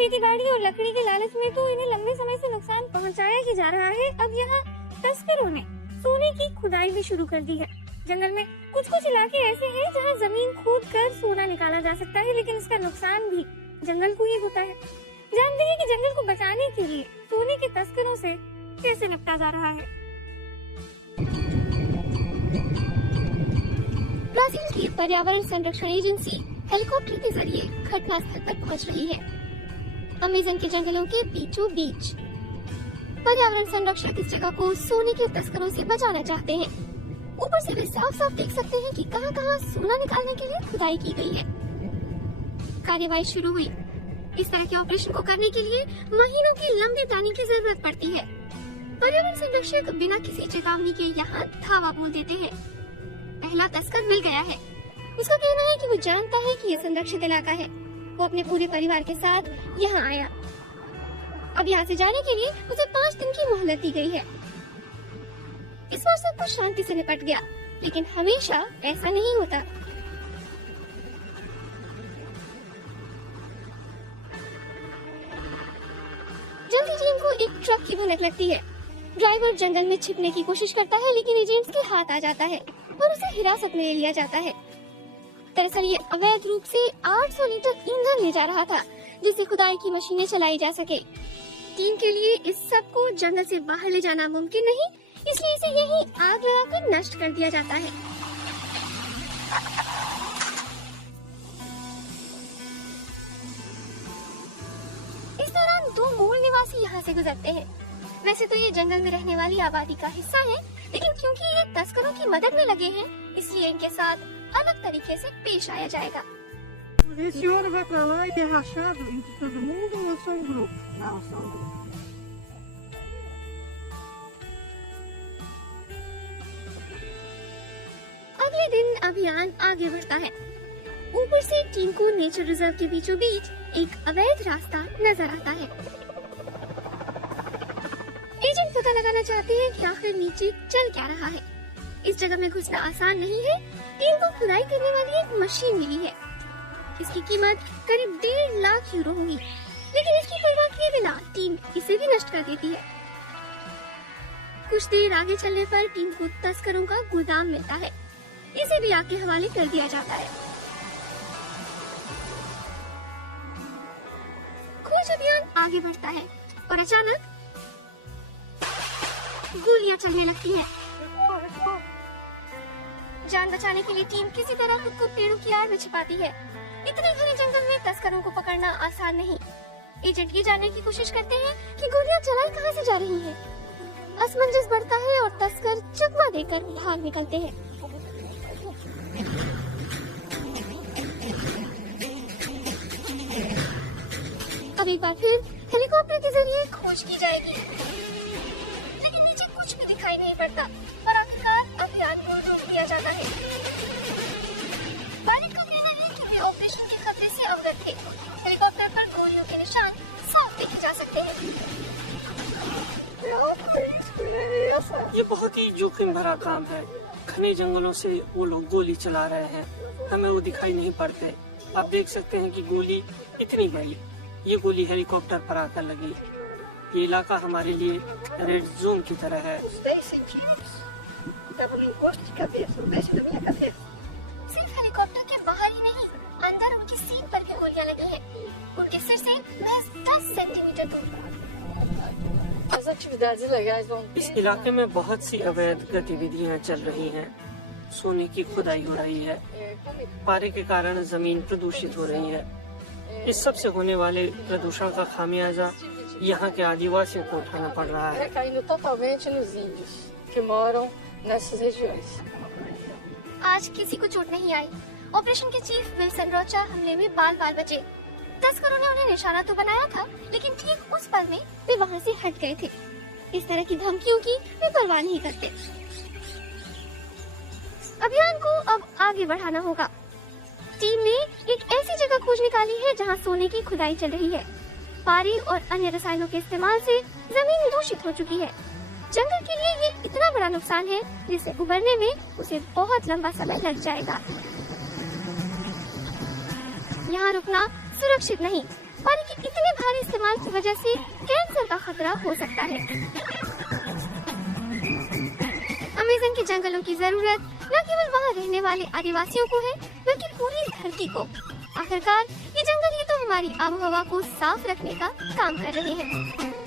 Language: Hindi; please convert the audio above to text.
खेती बाड़ी और लकड़ी के लालच में तो इन्हें लंबे समय से नुकसान पहुंचाया ही जा रहा है। अब यहाँ तस्करों ने सोने की खुदाई भी शुरू कर दी है। जंगल में कुछ कुछ इलाके ऐसे हैं जहाँ जमीन खोद कर सोना निकाला जा सकता है, लेकिन इसका नुकसान भी जंगल को ही होता है। जानते हैं कि जंगल को बचाने के लिए सोने के तस्करों से कैसे निपटा जा रहा है। ब्राजील की पर्यावरण संरक्षण एजेंसी हेलीकॉप्टर के जरिए घटनास्थल पर पहुंच रही है। अमेज़न के जंगलों के बीचों बीच पर्यावरण संरक्षक इस जगह को सोने के तस्करों से बचाना चाहते हैं। ऊपर से वे साफ साफ देख सकते हैं कि कहां कहां सोना निकालने के लिए खुदाई की गई है। कार्यवाही शुरू हुई। इस तरह के ऑपरेशन को करने के लिए महीनों की लंबी प्लानिंग की जरूरत पड़ती है। पर्यावरण संरक्षक बिना किसी चेतावनी के यहाँ धावा बोल देते हैं। पहला तस्कर मिल गया है। उसका कहना है कि वो जानता है कि यह संरक्षित इलाका है। वो अपने पूरे परिवार के साथ यहाँ आया। अब यहाँ से जाने के लिए उसे 5 दिन की मोहलत दी गई है। इस बार सब कुछ शांति से निपट गया, लेकिन हमेशा ऐसा नहीं होता। जल्दी टीम को एक ट्रक की भनक लगती है। ड्राइवर जंगल में छिपने की कोशिश करता है, लेकिन एजेंट्स के हाथ आ जाता है और उसे हिरासत में ले लिया जाता है। दरअसल ये अवैध रूप से 800 लीटर ईंधन ले जा रहा था, जिससे खुदाई की मशीनें चलाई जा सके। टीम के लिए इस सब को जंगल से बाहर ले जाना मुमकिन नहीं, इसलिए इसे यहीं आग लगाकर नष्ट कर दिया जाता है। इस दौरान 2 मूल निवासी यहाँ से गुजरते हैं। वैसे तो ये जंगल में रहने वाली आबादी का हिस्सा है, लेकिन क्योंकि ये तस्करों की मदद में लगे हैं, इसलिए इनके साथ अलग तरीके से पेश आया जाएगा। Esse senhor vai pra lá e é rachado entre todo mundo ou é só um grupo? Não, só um grupo. अगले दिन अभियान आगे बढ़ता है। ऊपर से टीम को नेचर रिजर्व के बीचों बीच एक अवैध रास्ता नजर आता है। एजेंट पता लगाना चाहते हैं कि आखिर नीचे चल क्या रहा है। इस जगह में घुसना आसान नहीं है। टीम को खुदाई करने वाली एक मशीन मिली है। इसकी कीमत करीब 1.5 लाख यूरो होगी, लेकिन इसकी परवाह किए बिना टीम इसे भी नष्ट कर देती है। कुछ देर आगे चलने पर टीम को तस्करों का गोदाम मिलता है। इसे भी आग के हवाले कर दिया जाता है। खोज अभियान आगे बढ़ता है और अचानक गोलियां चलने लगती हैं। जान बचाने के लिए टीम किसी तरह खुद को पेड़ों की आड़ में छिपाती है। इतने घने जंगल में तस्करों को पकड़ना आसान नहीं। एजेंट ये जानने की कोशिश करते हैं कि गोलियां चलाई कहां से जा रही हैं। असमंजस बढ़ता है और तस्कर चकमा देकर भाग निकलते हैं। अब एक बार फिर हेलीकॉप्टर के जरिए खोज की जाएगी, लेकिन नीचे कुछ भी दिखाई नहीं पड़ता और आखिरकार अभियान को रोक दिया जाता है। पायलट का कहना है कि वे ऑपरेशन के खतरे से अवगत थे। हेलीकॉप्टर पर गोलियों के निशान साफ देखे जा सकते हैं। ये बहुत ही जोखिम भरा काम है। घने जंगलों से वो लोग गोली चला रहे हैं, हमें वो दिखाई नहीं पड़ते। आप देख सकते हैं कि गोली इतनी बड़ी, ये गोली हेलीकॉप्टर पर आकर लगी। ये इलाका हमारे लिए रेड जोन की तरह है। सिर्फ हेलीकॉप्टर के बाहर ही नहीं, अंदर उनकी सीट पर भी गोलियां लगी हैं। उनके सिर से महज 10 सेंटीमीटर दूर। इस इलाके में बहुत सी अवैध गतिविधियां चल रही हैं। सोने की खुदाई हो रही है। पारे के कारण जमीन प्रदूषित हो रही है। इस सब से होने वाले प्रदूषण का खामियाजा यहाँ के आदिवासियों को उठाना पड़ रहा है। आज किसी को चोट नहीं आई। ऑपरेशन के चीफ विल्सन रोचा हमले में बाल बाल बचे। तस्करों ने उन्हें निशाना तो बनाया था, लेकिन ठीक उस पल में वे वहाँ से हट गए थे। इस तरह की धमकियों की वे परवाह नहीं करते। अभियान को अब आगे बढ़ाना होगा। टीम ने एक ऐसी जगह खोज निकाली है जहां सोने की खुदाई चल रही है। पारी और अन्य रसायनों के इस्तेमाल से जमीन दूषित हो चुकी है। जंगल के लिए ये इतना बड़ा नुकसान है जिससे उबरने में उसे बहुत लंबा समय लग जाएगा। यहाँ रुकना सुरक्षित नहीं, पानी के इतने भारी इस्तेमाल की वजह से कैंसर का खतरा हो सकता है। अमेज़न के जंगलों की जरूरत न केवल वहाँ रहने वाले आदिवासियों को है, बल्कि पूरी धरती को। आखिरकार ये जंगल ही तो हमारी आबोहवा को साफ रखने का काम कर रहे हैं।